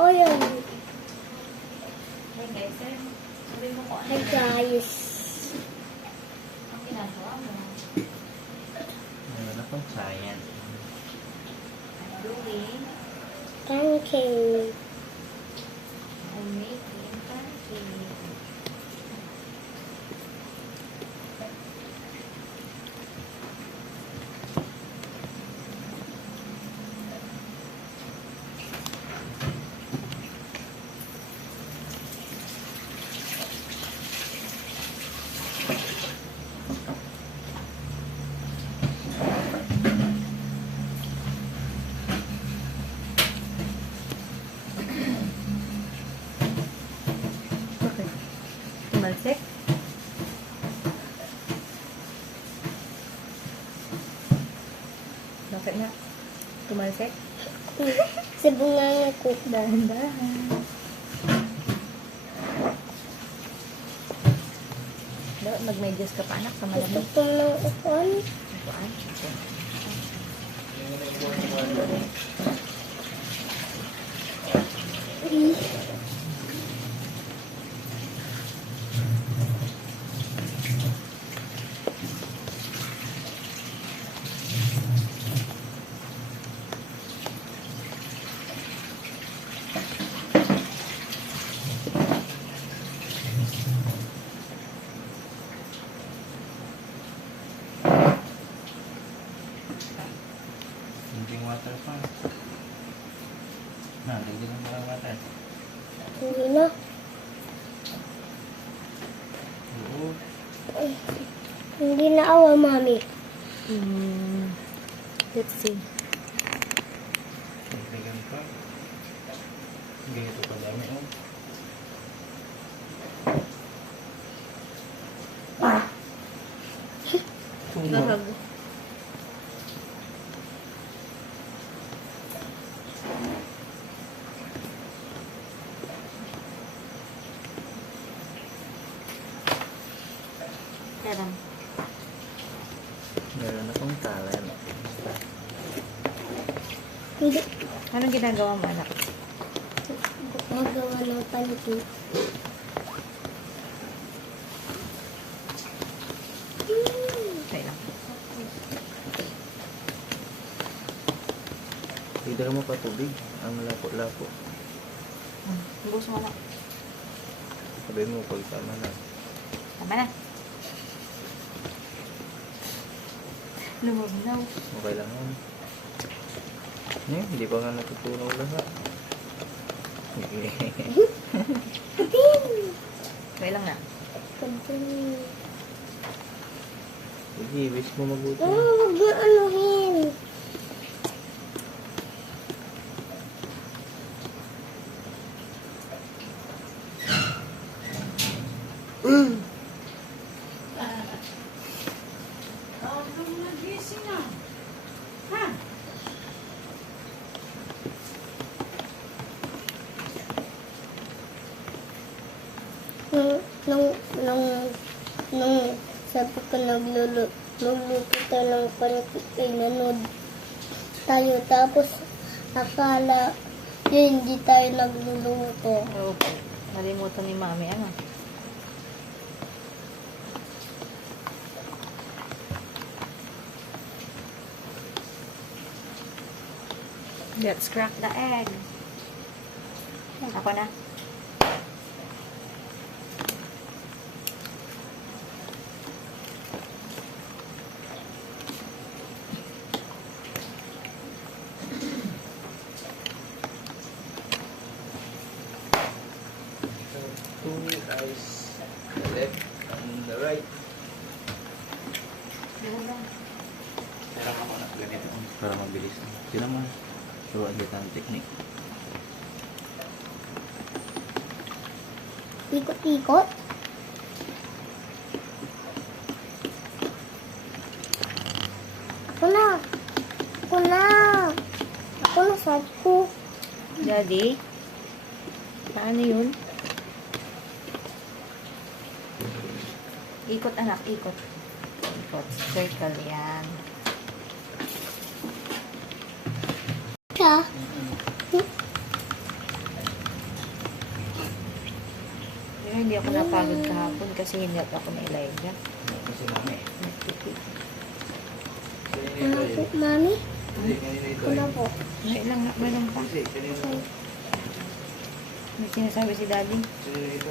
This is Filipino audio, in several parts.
Oh, yan. Hey guys, sabi mo ko ano Hi, guys. ang ginagawa mo. Meron akong science. I'm doing, Pancake. I'm making pancake. Okay. Tumalsik? Bakit nga? Tumalsik? Sa bunga ko. Dahan-dahan. Dapat mag-medyas ka pa anak sa Gusto malamig. ko ng upuan. Upuan? Okay. Drinking water pa. Lagyan mo ng water. Hindi na. Oo. Hindi na awa, mami. Let's see. Lagyan pa. Ganito pa dami. Oh. Bahag. Tarang. Meron akong talent. Hindi. Anong ginagawa mo anak? Magawa ng pancake. Okay lang. Hidra mo pa tubig. Ang lapo-lapo. Bus mo anak. Sabi mo pag tama na. Tama na. Lumabnaw. Okay lang yun. Hindi pa nga natutunaw lahat. Okay lang na. Sige, wish mo mabuti. Huwag na anuhin. Nung sabi ko magluluto tayo ng pancake ay nanood tayo. Tapos akala yun, hindi tayo nagluluto. Oo po. Nalimutan ni mami. Ano? Let's crack the egg. Ako na. Two eyes. The left and the right. Pero ako na ganito. Para mabilis. Sino mo? Turuan kita ang technique. Ikot-ikot. Ako na. Ako na. Ako na, sabi ko. Daddy? Paano yun? Ikot anak, ikot. Ikot. Circle yan. Siya. Hindi ako napagod kahapon kasi hinat ako ni Elijah. Kasi mami. Nagtipid. Ano po, mami? Hindi, kanina ito. Ano po? May lang nga, meron pa. Kasi, kanina ito. May sinasabi si Daddy. Kanina ito.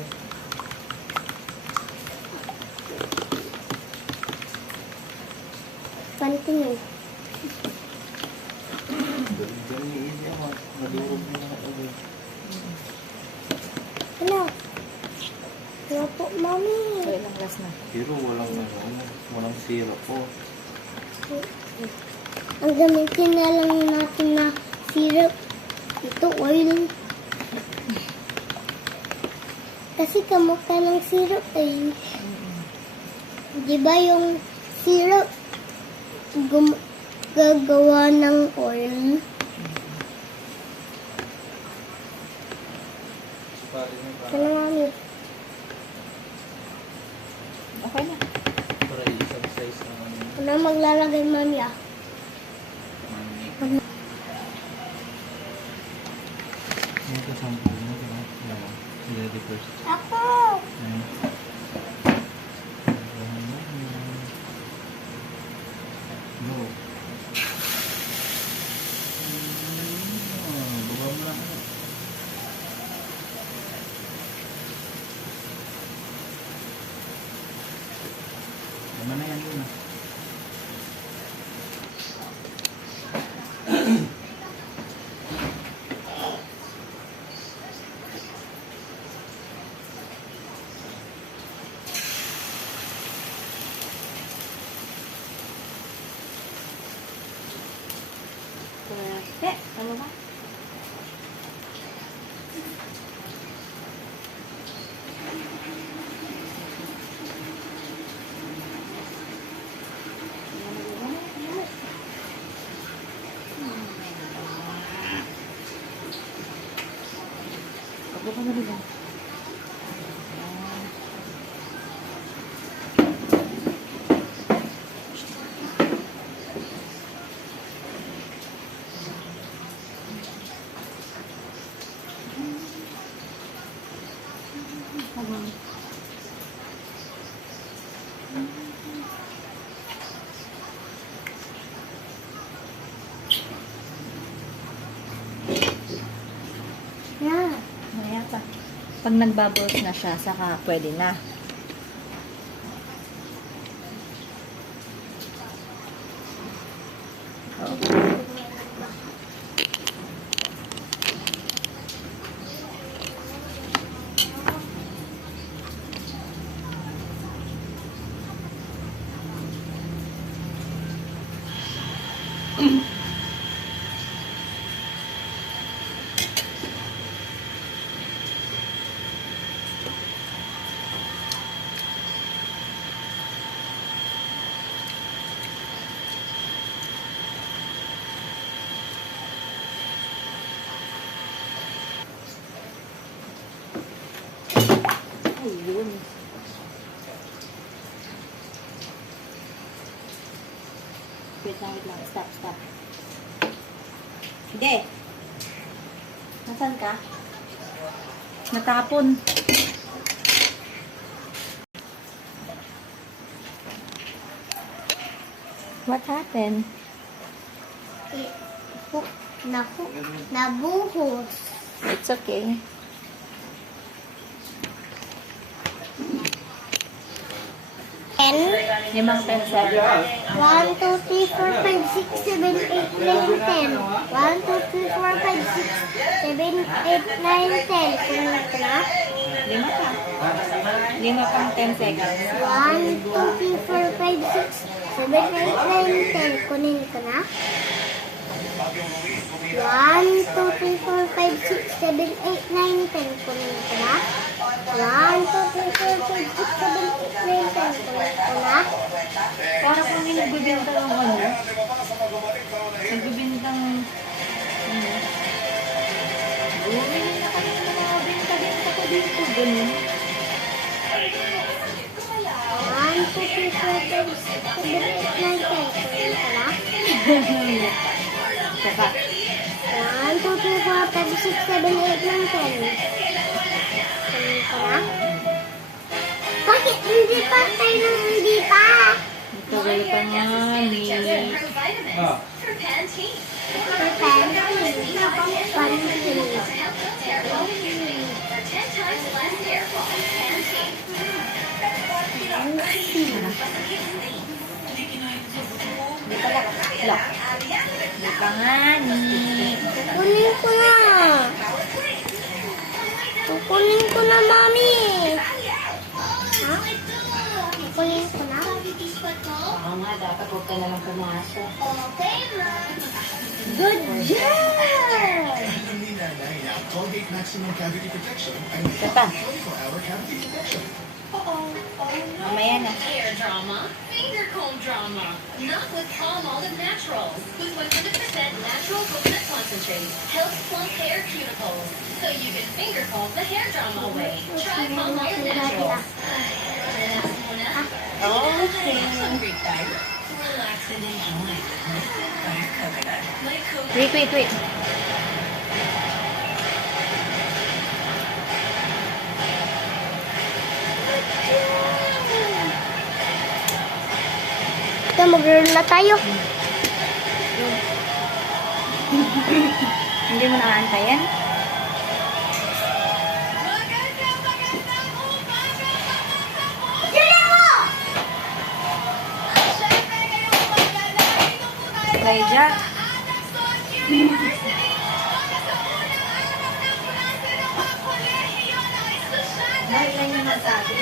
Pantingin. Ganyan niya, madurog niya na ako. Ano? Ano po, mami? So, ilang last na. Pero walang sira po. Ang gamitin na lang natin na syrup. Ito, oil. Kasi kamukha ng syrup eh. Di ba yung syrup gagawa ng oil? Ano, mami? Okay na. Para i-subsize naman yun. Ano maglalagay, mami ah? Ano ito sample mo? Ready first. Ako! No. Baba mo lang. Tama na yan yun. Ano ba? Pagbo ka na rin yan. Yan. Mamaya pa. Pag nagbubbles na siya, saka pwede na. Ayun. Wait lang. Stop. Hindi. Nasaan ka? Natapon. What happened? Nabuhos. It's okay. Ten. Limang pencil. 1, 2, 3, 4, 5, 6, 7, 8, 9, 10. 1, 2, 3, 4, 5, 6, 7, 8, 9, 10. Kunin ko na. Lima pa. Lima pang 10 seconds. 1, 2, 3, 4, 5, 6, 7, 8, 9, 10. Kunin ko na. 1, 2, 3, 4, 5, 6, 7, 8, 9, 10. Kunin ko na. 1, 2, 3, 4, 5, 6, 7, 8, 9, 10. Kunin ko na. Para kung may nagbibinta ng ano. Nagbibinta ng... Bumili na kayo ng mga binta-binta ko dito. Ganun. 1, 2, 3, 4, 5, 6, 7, 8, 9, 10. Kunin ko na. Saka. 1, 2, 3, 4, 5, 6, 7, 8, 9, 10. Kunin ko na. Bakit hindi pa tayo nang hindi pa? Tagal pa nga, ni. Ah. For Pantene. Hindi pa lang. Lock. Hindi pa nga, ni. Kukunin ko na. Kukunin ko na, Mami. Ha? Kukunin ko na. Oo nga, dapat huwag ka naman pumasok. Good job! Colgate Maximum Cavity Protection and Isa pa. 24-hour cavity protection. Mamaya na. Hair drama, finger comb drama. Not with Palm Olive Naturals. With 100% natural coconut concentrate. Helps plump hair cuticles. So you can finger comb the hair drama away. Try Palm Olive Naturals. Relax muna. Okay. Hungry time. Relax and enjoy. Fire coconut. Like coconut. Wait. Ito, mag-roll na tayo. Hindi mo naaantayan? Raija. Bakit lang yung nasabi?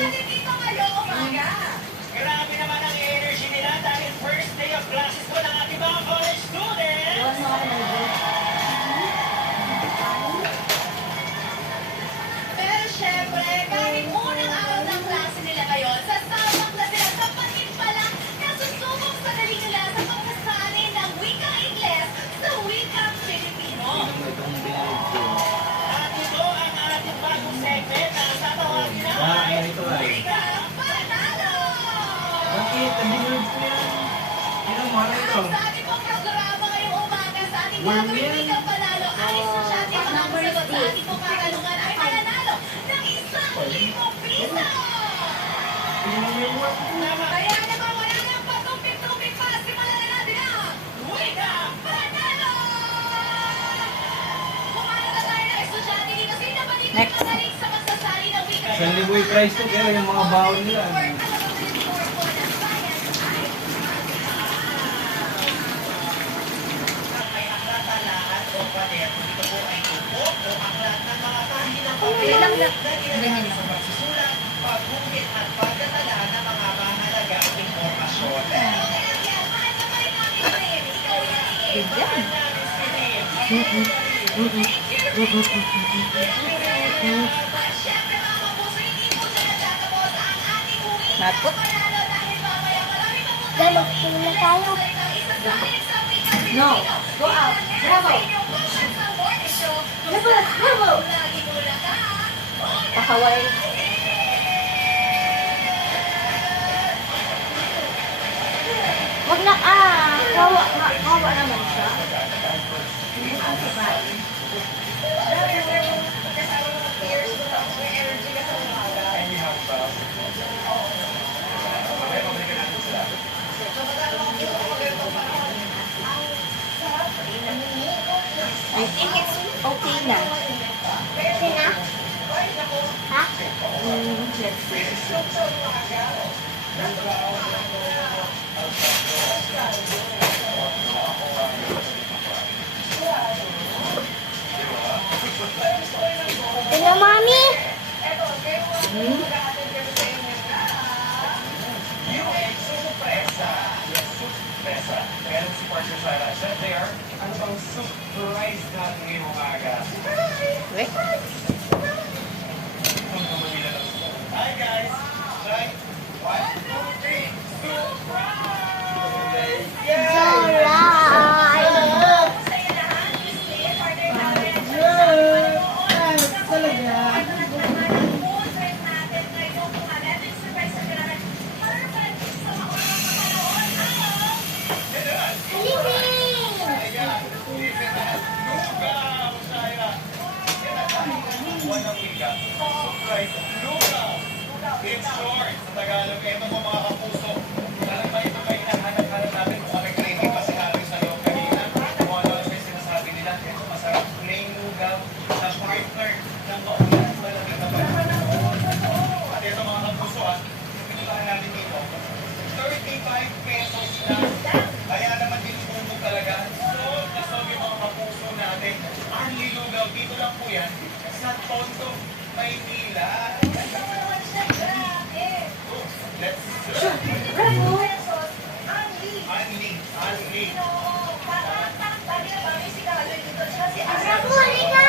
Grabe naman ang energy nila dahil first day of classes po ng ating mga college students! Pero syempre, kahit unang araw ng klase nila ngayon, sasabak na sila sa patin pa lang nasusubok sa dali nila sa pagkasanay ng wikang Ingles sa wikang Filipino. At ito ang ating bagong segment na tatawagin na Ito ay. Wikang Panalo! Bakit? Hindi mo ito yan. Ano mo ito? Sa ating pong programa ngayong umaga sa ating gagawin wikang panalo ay estudyante ang mga sagot sa ating pong kagalungan ay mananalo ng 1,000 piso! Kaya naman wala nang patumpik-tumpik pa, simulan na natin ang Wikang Panalo! Kumana na tayo ng estudyante dito. Sino ba dito Next. magaling sa pagsasali ng Wikang Isang libo yung price to, kaya yung mga baon nila. Ganyan lang. pagbuhit at pagdadala ng mga mahalagang impormasyon. Ganyan. Napot. Galok ko na tayo. No. Go out. Bravo. Bravo. Pakaway. Wag na kawa naman siya. I think it's okay na. Sina? Ha? Let's see. Ito na, Mami. Meron si Partner Sara. Said there, ano bang surprise natin ngayong umaga? Wait. Hi guys! Right? 1, 2, 3. Surprise! Surprise! Lugaw! It's short! Tagalog. Ito po mga kapuso. Alam ba ito ba hinahanap natin kung kami craving kasi natin sa loob kanina. Kung ano yung sinasabi nila. Ito masarap plain lugaw na partner ng maulan malamig na panahon. At ito mga kapuso pinulahan natin dito. 35 pesos lang. Kaya naman dinutubo talaga. So yung mga kapuso natin. Only lugaw. Dito lang po yan. Sa Tondo, Maynila. Let's Only. Bravo, halika!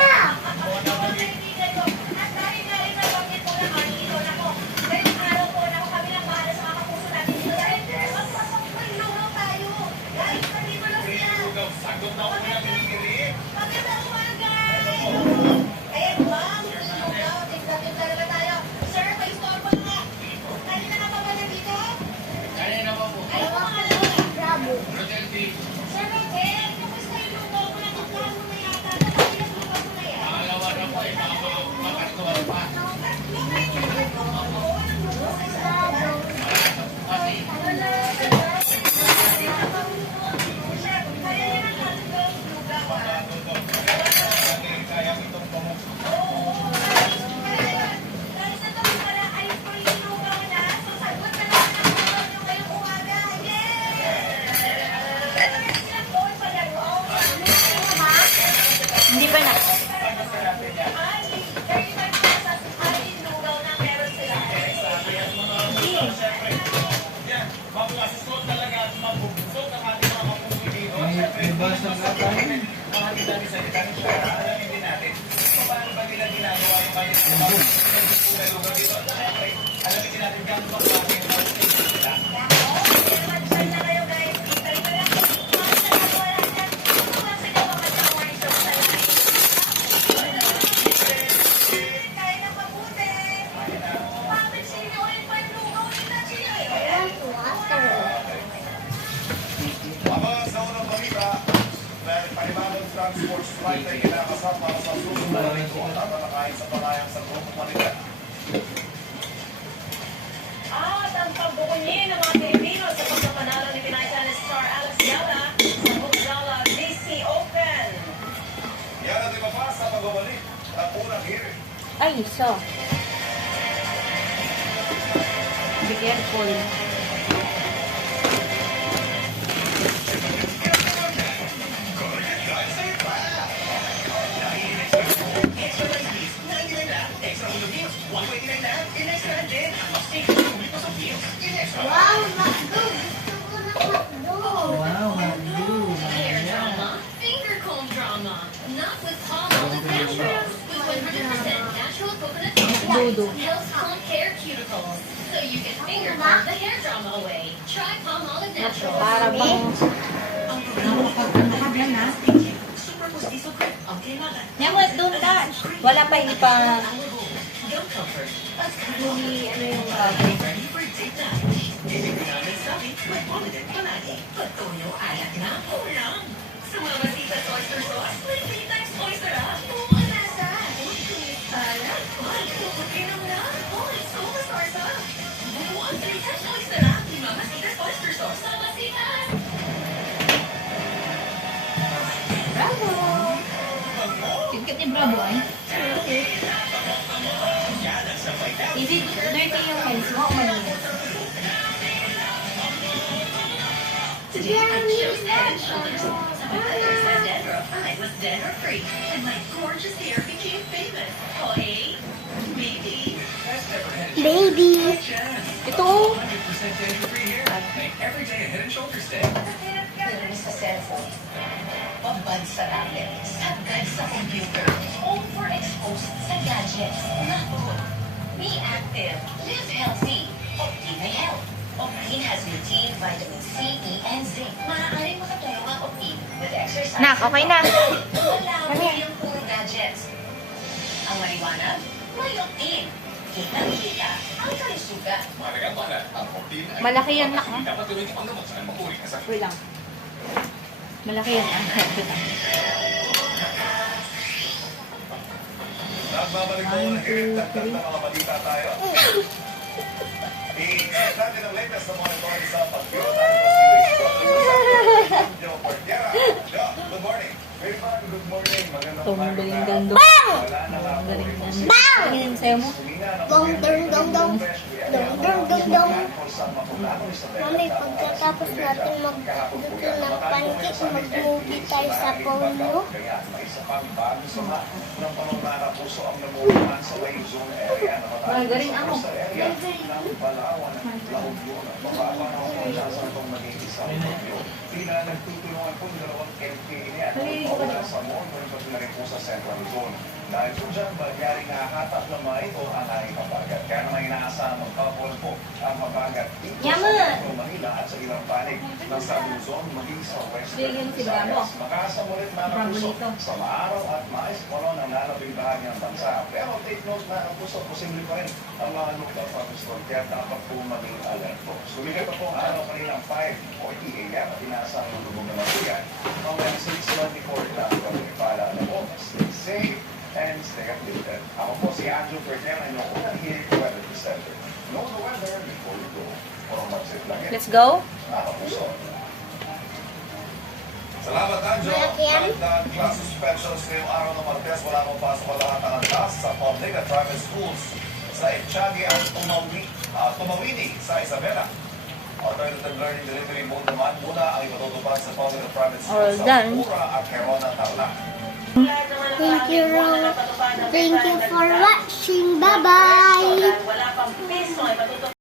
Free lugaw. Sagot na ako ng hihirip. Bravo. Hindi pa na. Yan. Mabusog talaga at mabubusog ang ating mga kapuso dito. May basa nga tayo. Mga dami sa ditang alamin din natin kung paano ba nila ginagawa yung kanyang lugaw dito. At syempre, alamin din natin gano'n ba klase yung taste nila. Mga sa unang balita, dahil panibagong transport strike ay kinakasama sa susunod na linggo at tatalakayin sa palayang sa Grupo Manila. At ang pagbukunyin ng mga Pilipino sa pagkapanalo ni Pinay Tennis star Alex Yala sa Bukzala DC Open. Yan ang iba pa sa pagbabalik ng unang hearing. Ay, so. Be careful. Wow, McDo! Gusto ko ng McDo! Hair drama, finger comb drama. Not with palm olive naturals. With 100% natural coconut Dodo. milk. Helps plump hair cuticles. So you can finger comb the hair drama away. Try palm olive naturals. Para bang... Nyamot, don't touch. Wala pa, hindi pa... Hindi, ano yung... Bravo! Tingkat ni Bravo ay. Is it dirty yung hands mo o malinis? Today I chose Head and Shoulders. Some others had dandruff. I was dandruff free, and my gorgeous hair became famous. Oh, hey, baby. Baby! Ito! 100% dandruff-free hair. Make every day a Head and Shoulders day. Sa cellphone, pambansa natin, sagad sa computer, overexposed sa gadgets. Naku, be active, live healthy. Optine may health. Optine has lutein, vitamin C, E, and zinc. Maaaring makatulong ang Optine with exercise. Nak, okay na. Wala mo yung puro gadgets. Ang maliwanag, may Optine. Kitang-kita ang kalusugan. Mahalaga pala, ang Optine ay Malaki yan, nak, ha? dapat gawin ang gamot sa maguri ka sa Wait lang. Malaki yan. Nagbabalik po ang hearing. Dagdag na mga balita tayo. I-check natin ang latest na mga ito sa Pagyo. Good morning. Very fine. Good morning. Magandang Tumbling umaga. gando. Wala na nga po. Galing gando. Bang! Tingin sa'yo mo. Dong, dong, dong, dong. Dong, dong, dong, dong. Mami, pagkatapos natin magluto ng pancake, mag-movie tayo sa phone mo. Kaya may isa pang bago sa mga ng panunara puso ang namumuhan sa Lane Zone area na Magaling ako. sa area ng Palawan at Laog yun. Mababa na ako kung saan itong naging isang bagyo. Tila nagtutulungan po yung dalawang LPA niya. Mawala sa mall, pero pati na rin po sa Central Zone. Dahil po dyan, bagyaring hahatap ng mga ito ang aking habagat. Kaya naman inaasahan magpapol po ang habagat dito sa Metro Manila at sa ilang panig ng Southern Zone maging sa Western Bigyan si Bravo. Visayas. Makaasam ulit mga kapuso sa maaraw at mais kono ng lalabing bahagi ng bansa. Pero take note na kapuso, posible pa rin ang mga local farmers store. Kaya dapat po maging alert po. Sumigay pa po ang araw kaninang 5:40 a.m. at inaasahan ng lubog naman po yan. Mamaya 6:24 na kami para na po. Stay safe and stay updated. Ako po si Andrew Pertel and yung unang hilig weather presenter. Know the weather before you go. Or mag-sip lang yan. Let's go. Mga kapuso. Salamat, Anjo. Malaki yan. Ang class suspensions ngayong araw ng Martes, wala mong pasok ang lahat ng class sa public at private schools sa Etchagi at Tumawini sa Isabela. Alternative learning delivery mode naman muna ang ipatutupad sa public at private schools All sa done. Pura at Herona, Tarlac. Thank you for watching. Bye-bye.